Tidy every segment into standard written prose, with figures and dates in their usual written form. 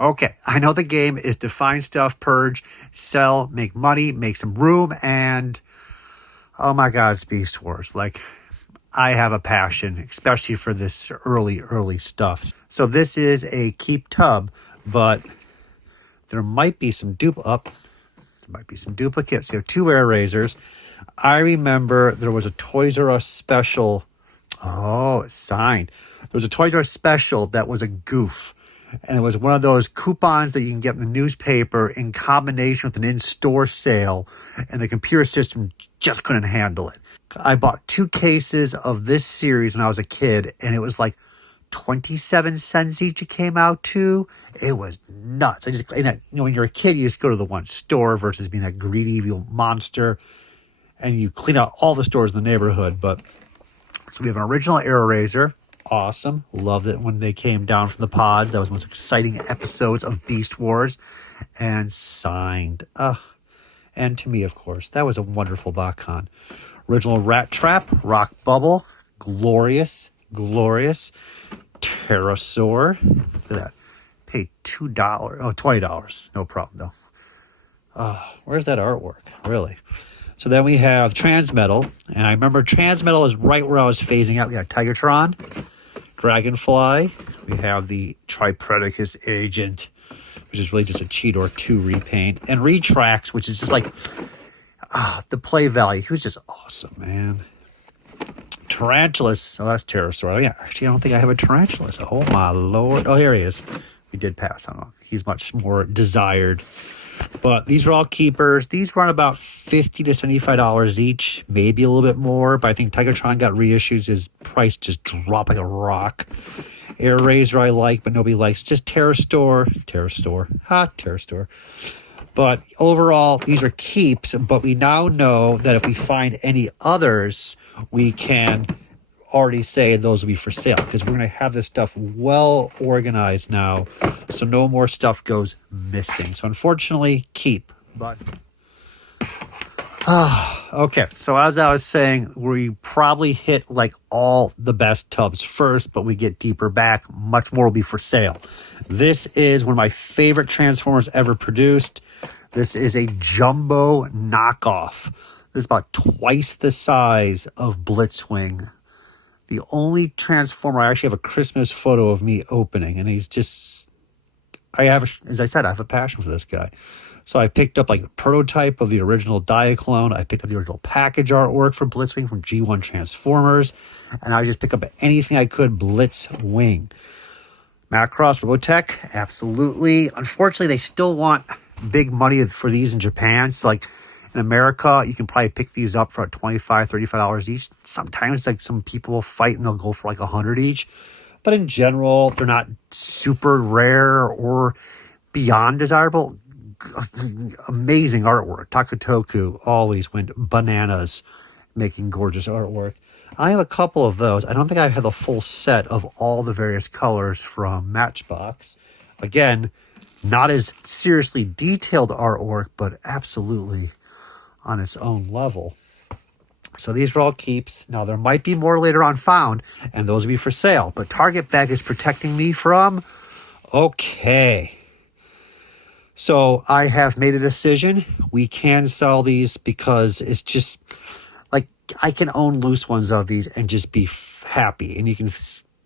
Okay, I know the game is to find stuff, purge, sell, make money, make some room, and oh my God, it's Beast Wars. Like, I have a passion, especially for this early stuff. So this is a keep tub, but there might be some duplicates. You have two air razors. I remember there was a Toys R Us special. Oh, it's signed. There was a Toys R Us special that was a goof. And it was one of those coupons that you can get in the newspaper in combination with an in-store sale. And the computer system just couldn't handle it. I bought 2 cases of this series when I was a kid. And it was like 27 cents each it came out to. It was nuts. When you're a kid, you just go to the one store versus being that greedy, evil monster. And you clean out all the stores in the neighborhood. But so we have an original air razor. Awesome. Loved it when they came down from the pods. That was the most exciting episodes of Beast Wars. And signed. And to me, of course, that was a wonderful Bakugan. Original Rat Trap, Rock Bubble, glorious. Pterosaur. Look at that. Paid $20. No problem, though. Where's that artwork? Really? So then we have Transmetal. And I remember Transmetal is right where I was phasing out. We got Tigertron, Dragonfly. We have the Tripredicus Agent, which is really just a cheat or 2 repaint. And Retrax, which is just like the play value. He was just awesome, man. Tarantulas. Oh, that's Pterosaur. Oh, yeah. Actually, I don't think I have a Tarantulas. Oh, my Lord. Oh, here he is. We did pass on him. He's much more desired. But these are all keepers. These run about $50 to $75 each, maybe a little bit more. But I think Tigertron got reissues. His price just dropped like a rock. Air Razor I like, but nobody likes. Just Terrorstore. But overall, these are keeps. But we now know that if we find any others, we can already say those will be for sale, because we're going to have this stuff well organized now, so no more stuff goes missing. So unfortunately, keep. But okay, so as I was saying, we probably hit like all the best tubs first, but we get deeper back, much more will be for sale. This is one of my favorite Transformers ever produced. This is a jumbo knockoff. This is about twice the size of Blitzwing. The only Transformer, I actually have a Christmas photo of me opening, and he's just, as I said, I have a passion for this guy. So I picked up like a prototype of the original Diaclone. I picked up the original package artwork for Blitzwing from G1 Transformers, and I just pick up anything I could Blitzwing. Macross, Robotech, absolutely. Unfortunately, they still want big money for these in Japan. So like, in America, you can probably pick these up for $25, $35 each. Sometimes like some people will fight and they'll go for like $100 each. But in general, they're not super rare or beyond desirable. Amazing artwork. Takatoku always went bananas making gorgeous artwork. I have a couple of those. I don't think I have the full set of all the various colors from Matchbox. Again, not as seriously detailed artwork, but absolutely on its own level. So these are all keeps. Now there might be more later on found, and those will be for sale. But Target Bag is protecting me from. Okay. So I have made a decision. We can sell these because it's just like I can own loose ones of these and just be happy. And you can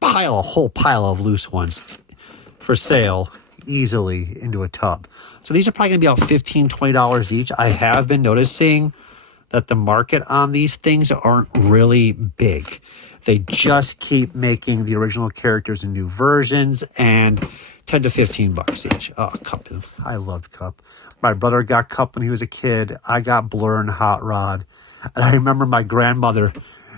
pile a whole pile of loose ones for sale easily into a tub. So these are probably going to be about $15, $20 each. I have been noticing that the market on these things aren't really big. They just keep making the original characters in new versions, and $10 to $15 each. Oh, Cup. I loved Cup. My brother got Cup when he was a kid. I got Blur and Hot Rod. And I remember my grandmother,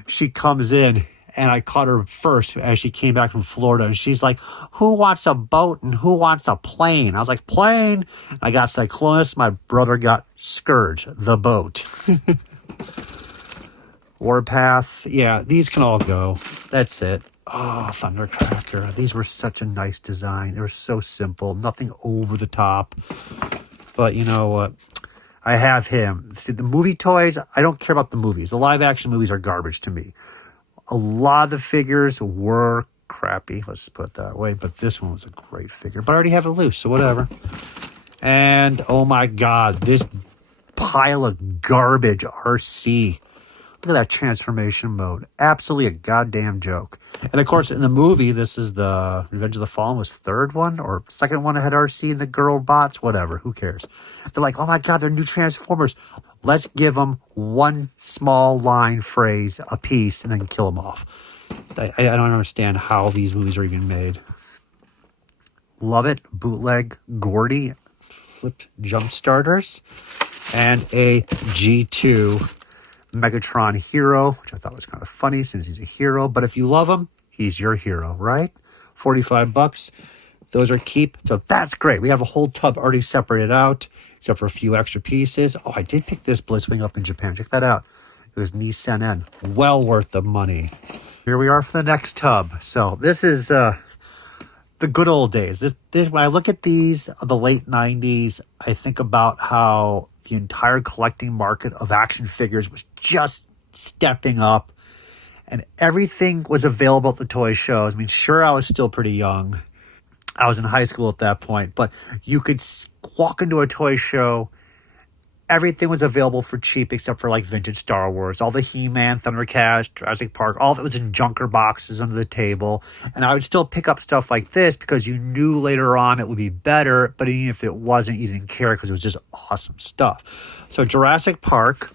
she comes in, and I caught her first as she came back from Florida. And she's like, who wants a boat and who wants a plane? I was like, plane. I got Cyclonus. My brother got Scourge, the boat. Warpath. Yeah, these can all go. That's it. Oh, Thundercracker. These were such a nice design. They were so simple. Nothing over the top. But you know what? I have him. See, the movie toys, I don't care about the movies. The live action movies are garbage to me. A lot of the figures were crappy. Let's just put it that way. But this one was a great figure. But I already have it loose, so whatever. And oh my God, this pile of garbage RC. Look at that transformation mode. Absolutely a goddamn joke. And of course, in the movie, this is the Revenge of the Fallen was third one or second one that had RC and the girl bots, whatever. Who cares? They're like, oh my God, they're new Transformers. Let's give them one small line phrase a piece and then kill them off. I don't understand how these movies are even made. Love it. Bootleg Gordy flipped jump starters and a G2 Megatron hero, which I thought was kind of funny since he's a hero. But if you love him, he's your hero, right? $45. Those are keep. So that's great. We have a whole tub already separated out, except for a few extra pieces. Oh, I did pick this Blitzwing up in Japan. Check that out. It was Nissan N. Well worth the money. Here we are for the next tub. So this is the good old days. This when I look at these of the late 90s, I think about how the entire collecting market of action figures was just stepping up and everything was available at the toy shows. I mean, sure, I was still pretty young. I was in high school at that point, but you could walk into a toy show. Everything was available for cheap except for like vintage Star Wars. All the He-Man, Thundercats, Jurassic Park, all of it was in junker boxes under the table. And I would still pick up stuff like this because you knew later on it would be better. But even if it wasn't, you didn't care because it was just awesome stuff. So Jurassic Park,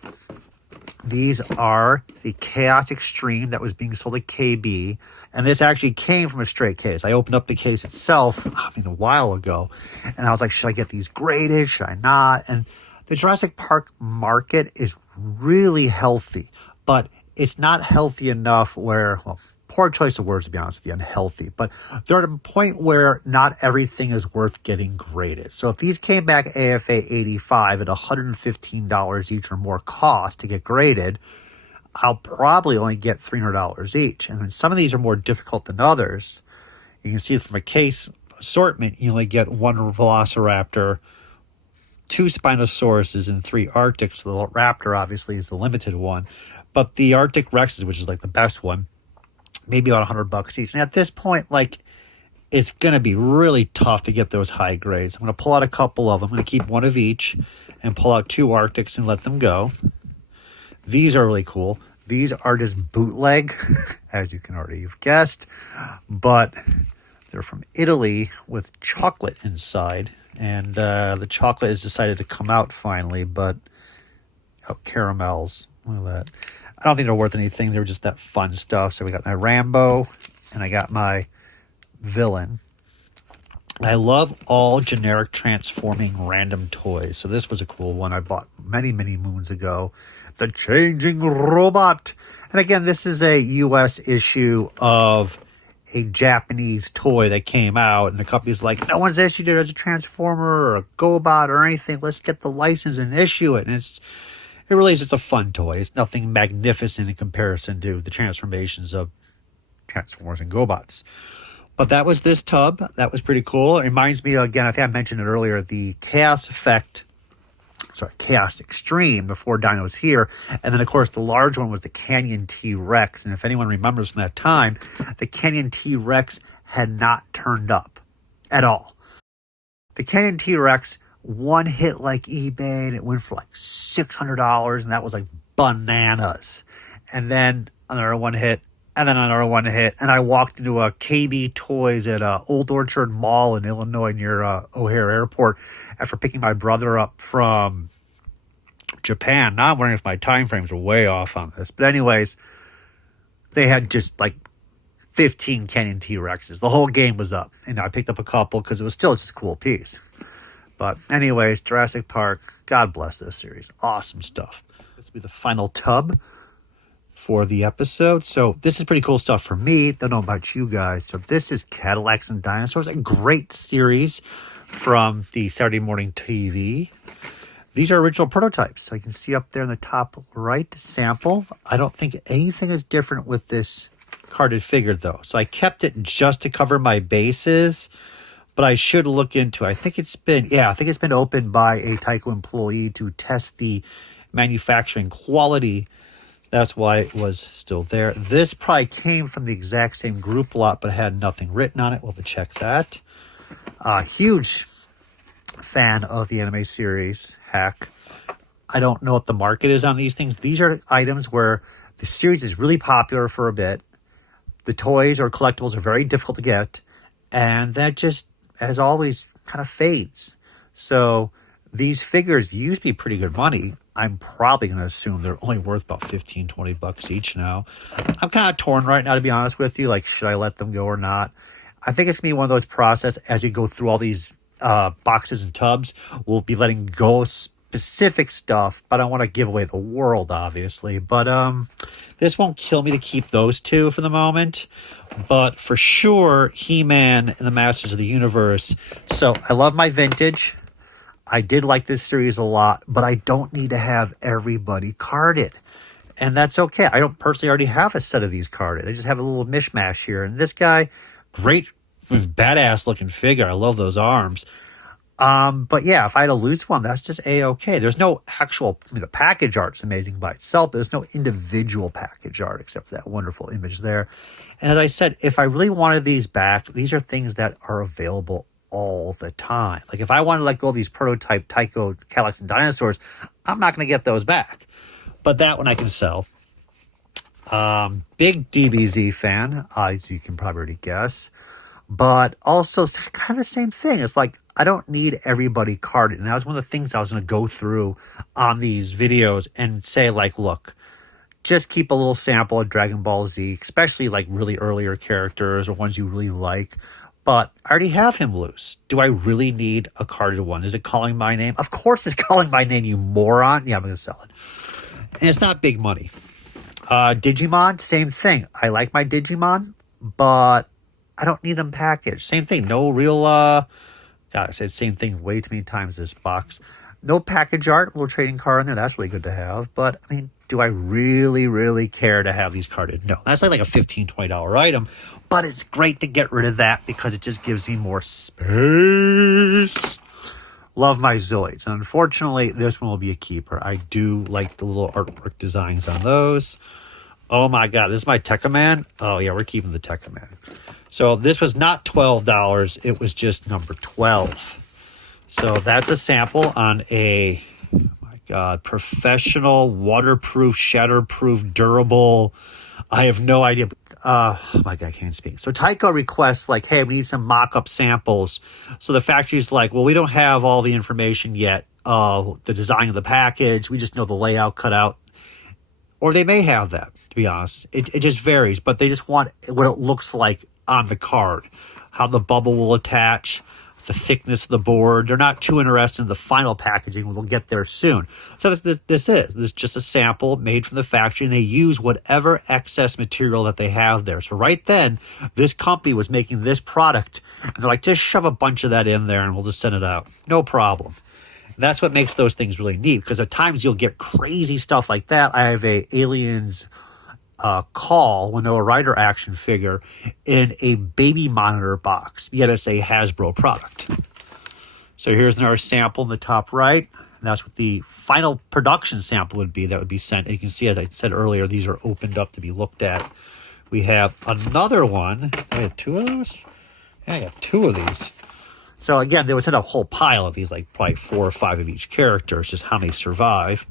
these are the Chaos Extreme that was being sold at KB. And this actually came from a straight case. I opened up the case itself, a while ago. And I was like, should I get these graded? Should I not? And the Jurassic Park market is really healthy, but it's not healthy enough where, well, poor choice of words to be honest with you, unhealthy, but they're at a point where not everything is worth getting graded. So if these came back AFA 85 at $115 each or more cost to get graded, I'll probably only get $300 each. And then some of these are more difficult than others. You can see from a case assortment, you only get one Velociraptor, 2 Spinosauruses, and 3 Arctics. The Raptor, obviously, is the limited one. But the Arctic Rexes, which is like the best one, maybe about $100 each. And at this point, like, it's going to be really tough to get those high grades. I'm going to pull out a couple of them. I'm going to keep one of each and pull out 2 Arctics and let them go. These are really cool. These are just bootleg, as you can already have guessed. But they're from Italy with chocolate inside. And the chocolate has decided to come out finally, but caramels. Look at that. I don't think they're worth anything. They're just that fun stuff. So we got my Rambo and I got my villain. I love all generic transforming random toys. So this was a cool one I bought many, many moons ago. The Changing Robot. And again, this is a U.S. issue of a Japanese toy that came out, and the company's like, no one's issued it as a Transformer or a GoBot or anything. Let's get the license and issue it. And it really is just a fun toy. It's nothing magnificent in comparison to the transformations of Transformers and GoBots. But that was this tub. That was pretty cool. It reminds me, again, I think I mentioned it earlier, the Chaos Extreme before Dino's here. And then, of course, the large one was the Canyon T-Rex. And if anyone remembers from that time, the Canyon T-Rex had not turned up at all. The Canyon T-Rex, one hit like eBay, and it went for like $600, and that was like bananas. And then another one hit, and then another one hit. And I walked into a KB Toys at Old Orchard Mall in Illinois near O'Hare Airport after picking my brother up from Japan. Now I'm wondering if my time frames are way off on this. But anyways, they had just like 15 Canyon T-Rexes. The whole game was up. And I picked up a couple because it was still just a cool piece. But anyways, Jurassic Park, God bless this series. Awesome stuff. This will be the final tub for the episode. So this is pretty cool stuff for me. Don't know about you guys. So this is Cadillacs and Dinosaurs, a great series from the Saturday morning TV. These are original prototypes. So you can see up there in the top right, sample. I don't think anything is different with this carded figure though. So I kept it just to cover my bases, but I should look into it. I think it's been opened by a Tyco employee to test the manufacturing quality That's why it was still there. This probably came from the exact same group lot, but had nothing written on it. We'll have to check that. Huge fan of the anime series, Hack. I don't know what the market is on these things. These are items where the series is really popular for a bit. The toys or collectibles are very difficult to get. And that just, as always, kind of fades. So these figures used to be pretty good money. I'm probably going to assume they're only worth about 15, 20 bucks each now. I'm kind of torn right now, to be honest with you. Like, should I let them go or not? I think it's going to be one of those processes as you go through all these boxes and tubs. We'll be letting go specific stuff, but I don't want to give away the world, obviously. But this won't kill me to keep those two for the moment. But for sure, He-Man and the Masters of the Universe. So I love my vintage. I did like this series a lot, but I don't need to have everybody carded. And that's okay. I don't personally already have a set of these carded. I just have a little mishmash here. And this guy, great, badass looking figure. I love those arms. But yeah, if I had to lose one, that's just A-okay. There's no actual, package art's amazing by itself. There's no individual package art except for that wonderful image there. And as I said, if I really wanted these back, these are things that are available all the time. Like if I want to let go of these prototype Tycho, Calyx, and dinosaurs, I'm not going to get those back. But that one I can sell. Big DBZ fan, as you can probably already guess. But also kind of the same thing. It's like, I don't need everybody carded. And that was one of the things I was going to go through on these videos and say, like, look, just keep a little sample of Dragon Ball Z, especially like really earlier characters or ones you really like. But I already have him loose. Do I really need a carded one? Is it calling my name? Of course it's calling my name, you moron. Yeah, I'm going to sell it. And it's not big money. Digimon, same thing. I like my Digimon, but I don't need them packaged. Same thing. No real, God, I said same thing way too many times this box. No package art, little trading card in there. That's really good to have. But, I mean, do I really, really care to have these carded? No. That's like a $15, $20 item. But it's great to get rid of that because it just gives me more space. Love my Zoids. And unfortunately, this one will be a keeper. I do like the little artwork designs on those. Oh my God, this is my Tekka Man. Oh yeah, we're keeping the Tekka Man. So this was not $12. It was just number 12. So that's a sample on a, oh my God, professional, waterproof, shatterproof, durable. I have no idea. Oh my God, I can't speak. So Tycho requests like, hey, we need some mock-up samples. So the factory's like, well, we don't have all the information yet. The design of the package. We just know the layout cut out. Or they may have that, to be honest. It just varies. But they just want what it looks like on the card. How the bubble will attach. The thickness of the board. They're not too interested in the final packaging. We'll get there soon. So this is just a sample made from the factory, and they use whatever excess material that they have there. So right then, this company was making this product, and they're like, just shove a bunch of that in there, and we'll just send it out. No problem. And that's what makes those things really neat, because at times you'll get crazy stuff like that. I have a Aliens Call Winona Ryder action figure in a baby monitor box, yet it's a Hasbro product. So here's another sample in the top right, and that's what the final production sample would be that would be sent. And you can see, as I said earlier, these are opened up to be looked at. We have another one. I have two of those? Yeah, I got two of these. So again, they would send a whole pile of these, like probably 4 or 5 of each character. It's just how many survive.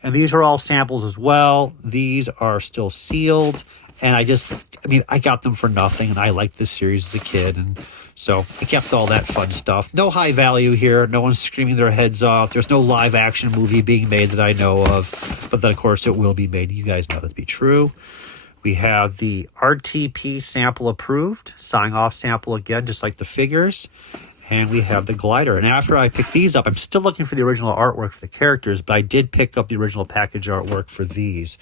And these are all samples as well. These are still sealed. And I got them for nothing. And I liked this series as a kid. And so I kept all that fun stuff. No high value here. No one's screaming their heads off. There's no live action movie being made that I know of. But then, of course, it will be made. You guys know that to be true. We have the RTP sample approved. Sign off sample again, just like the figures. And we have the glider. And after I picked these up, I'm still looking for the original artwork for the characters, but I did pick up the original package artwork for these.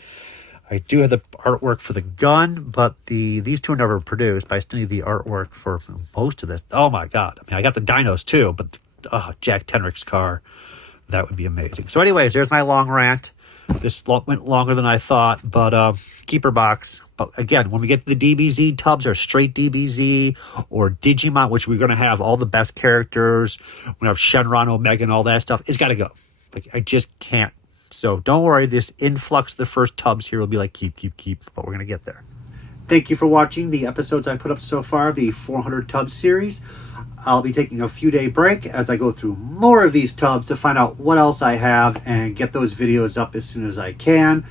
I do have the artwork for the gun, but these two are never produced, but I still need the artwork for most of this. Oh my God. I mean, I got the dinos too, but Jack Tenrick's car, that would be amazing. So anyways, there's my long rant. This went longer than I thought, but keeper box. But again, when we get to the DBZ tubs or straight DBZ or Digimon, which we're going to have all the best characters, we're going to have Shenron, Omega, and all that stuff, it's got to go. Like, I just can't So don't worry, this influx of the first tubs here will be like keep, but we're going to get there. Thank you for watching the episodes I put up so far, the 400 tubs series. I'll be taking a few day break as I go through more of these tubs to find out what else I have and get those videos up as soon as I can.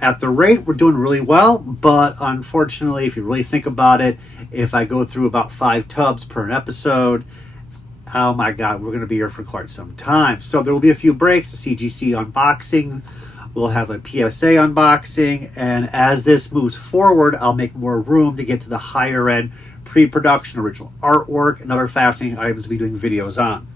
At the rate, we're doing really well, but unfortunately, if you really think about it, if I go through about 5 tubs per an episode, oh my God, we're going to be here for quite some time. So there will be a few breaks, a CGC unboxing, we'll have a PSA unboxing, and as this moves forward, I'll make more room to get to the higher end pre-production, original artwork, and other fascinating items to be doing videos on.